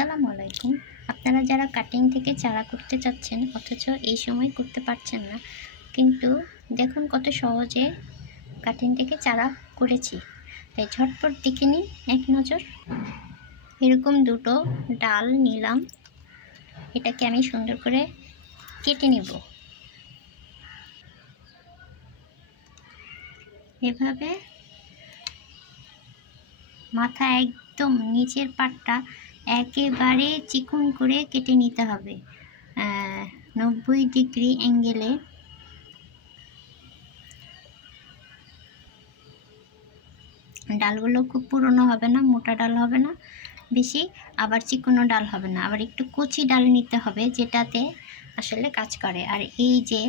আসসালামু আলাইকুম। আপনারা যারা কাটিং থেকে চারা করতে চাচ্ছেন অথচ এই সময় করতে পারছেন না, কিন্তু দেখুন কত সহজে কাটিং থেকে চারা করেছি। তাই ঝটপট দেখে নিই এক নজর। এরকম দুটো ডাল নিলাম, এটাকে আমি সুন্দর করে কেটে নেব। এভাবে মাথা একদম নিচের পাটটা একেবারে চিকন করে কেটে নিতে হবে 90 ডিগ্রি অ্যাঙ্গেলে। ডালগুলো খুব পুরনো হবে না, মোটা ডাল হবে না বেশি, আবার চিকনো ডাল হবে না, আবার একটু কচি ডাল নিতে হবে যেটাতে আসলে কাজ করে। আর এই যে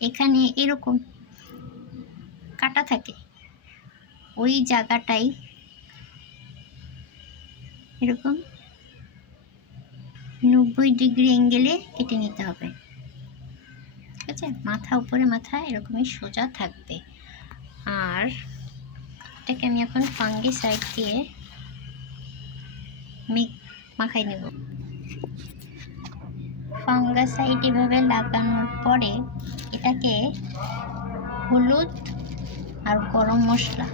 এখানে এরকম কাটা থাকে, ওই জায়গাটাই এরকম 90 ডিগ্রি অ্যাঙ্গেলে কেটে নিতে হবে। ঠিক আছে, মাথা উপরে মাথা এরকমই সোজা থাকবে। আর এটাকে আমি এখন ফাঙ্গিসাইড দিয়ে মাখাই নেব। ফাঙ্গিসাইড এভাবে লাগানোর পরে এটাকে হলুদ আর গরম মশলা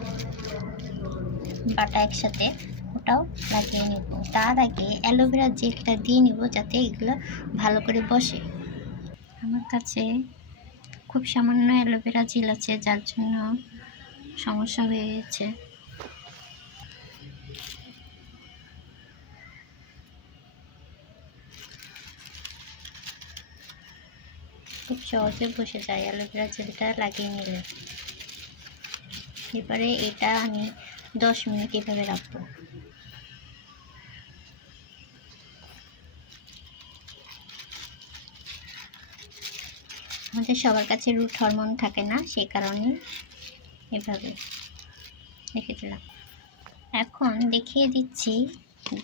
বাটা একসাথে ওটাও লাগিয়ে নেব। তার আগে অ্যালোভেরা জেলটা দিয়ে নেব যাতে এগুলো ভালো করে বসে। আমার কাছে খুব সামান্য অ্যালোভেরা জেল আছে, যার জন্য সমস্যা হয়ে গেছে। খুব সহজে বসে যায় অ্যালোভেরা জেলটা লাগিয়ে নিলে। এবারে এটা আমি 10 মিনিট এভাবে রাখবো। আমাদের সবার কাছে রুট হরমোন থাকে না, সেই কারণে এভাবে রেখে দিলাম। এখন দেখিয়ে দিচ্ছি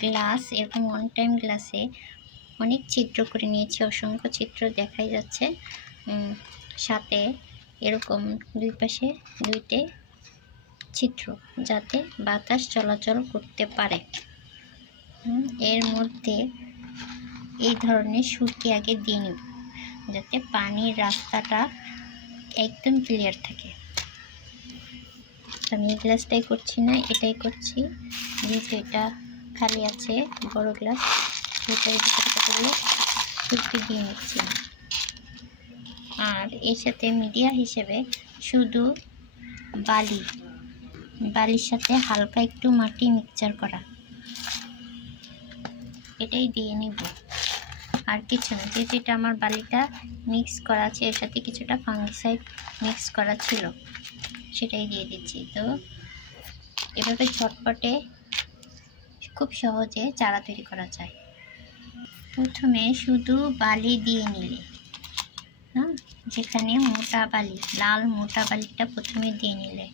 গ্লাস, এরকম ওয়ান টাইম গ্লাসে অনেক ছিদ্র করে নিয়েছি, অসংখ্য ছিদ্র দেখাই যাচ্ছে। সাথে এরকম দুই পাশে দুইটে ছিদ্র যাতে বাতাস চলাচল করতে পারে। এর মধ্যে এই ধরনের সুরকি আগে দিয়ে নেব যাতে পানির রাস্তাটা একদম ক্লিয়ার থাকে। আমি এই গ্লাসটাই করছি না, এটাই করছি, যেহেতু এটা খালি আছে বড় গ্লাস, এটাই ভিতরে সুরকি দিয়ে নিচ্ছি। আর এর সাথে মিডিয়া হিসেবে শুধু বালির সাথে হালকা একটু মাটি মিক্সচার করা, এটাই দিয়ে নিব। আর কিছু না, যেহেতু এটা আমার বালিটা মিক্স করা আছে, এর সাথে কিছুটা ফাঙ্গিসাইড মিক্স করা ছিল, সেটাই দিয়ে দিচ্ছি। তো এভাবে ঝটপটে খুব সহজে চারা তৈরি করা যায়। প্রথমে শুধু বালি দিয়ে নিলে, যেখানে মোটা বালি, লাল মোটা বালিটা প্রথমে দিয়ে নিলে,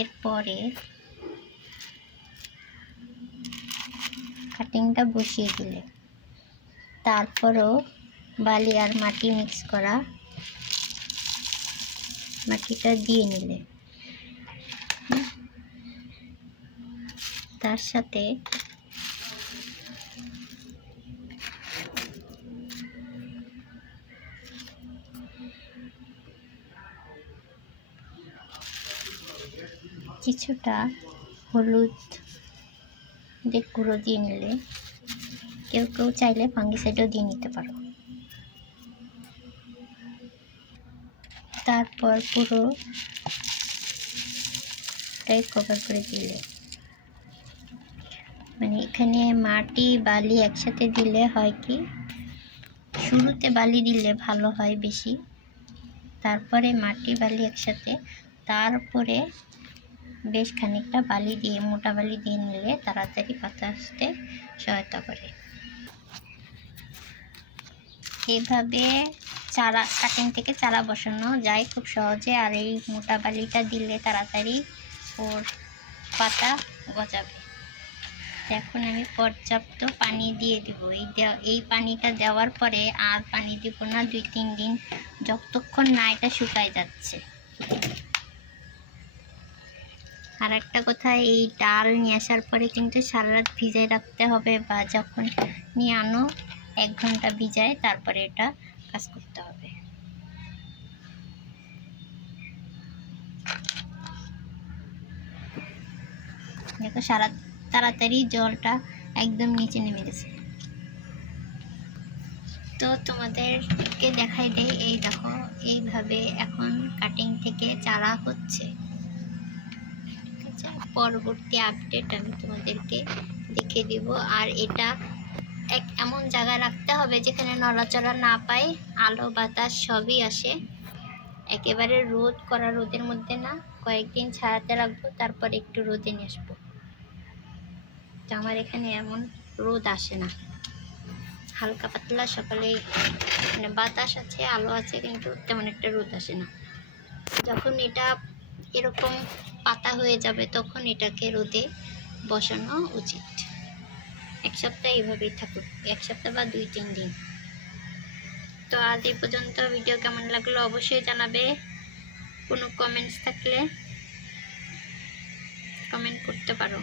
এরপরে কাটিংটা বসিয়ে দিলে, তারপরও বালি আর মাটি মিক্স করা মাটিটা দিয়ে নিলে, তার সাথে কিছুটা হলুদ গুঁড়ো দিয়ে নিলে, কেউ কেউ চাইলে ফাঙ্গিসাইডও দিয়ে নিতে পারো। তারপর পুরোটাই কভার করে দিলে, মানে এখানে মাটি বালি একসাথে দিলে হয় কি, শুরুতে বালি দিলে ভালো হয় বেশি, তারপরে মাটি বালি একসাথে, তারপরে বেশ খানিকটা বালি দিয়ে, মোটা বালি দিয়ে নিলে তাড়াতাড়ি পাতা আসতে সহায়তা করে। এভাবে চারা কাটিং থেকে চারা বসানো যায় খুব সহজে। আর এই মোটা বালিটা দিলে তাড়াতাড়ি ওর পাতা গজাবে। এখন আমি পর্যাপ্ত পানি দিয়ে দিব। এই পানিটা দেওয়ার পরে আর পানি দিব না 2-3 দিন, যতক্ষণ না এটা শুকায় যাচ্ছে। আর একটা কথা, এই ডাল নিয়ে আসার পরে কিন্তু সারা রাত ভিজায় রাখতে হবে, বা যখন নিয়ে আনো 1 ঘন্টা ভিজায় তারপরে এটা কাজ করতে হবে। দেখো সারা তাড়াতাড়ি জলটা একদম নিচে নেমে গেছে। তো তোমাদেরকে দেখাই দেই, এই দেখো এইভাবে এখন কাটিং থেকে চারা হচ্ছে। পরবর্তী আপডেট আমি তোমাদেরকে দেখিয়ে দিব। আর এটা এমন জায়গায় রাখতে হবে যেখানে নড়াচড়া না পায়, আলো বাতাস সবই আসে। একেবারে রোদ করা রোদের মধ্যে না, কয়েকদিন ছায়াতে রাখবো, তারপর একটু রোদে নিয়ে আসবো। তো আমার এখানে এমন রোদ আসে না, হালকা পাতলা সকালে মানে বাতাস আছে, আলো আছে, কিন্তু তেমন একটা রোদ আসে না। যখন এটা এরকম পাতা হয়ে যাবে তখন এটাকে রোদে বসানো উচিত। 1 সপ্তাহ এইভাবেই থাকুক, 1 সপ্তাহ বা 2-3 দিন। তো আজ এই পর্যন্ত। ভিডিও কেমন লাগলো অবশ্যই জানাবে। কোনো কমেন্টস থাকলে কমেন্ট করতে পারো।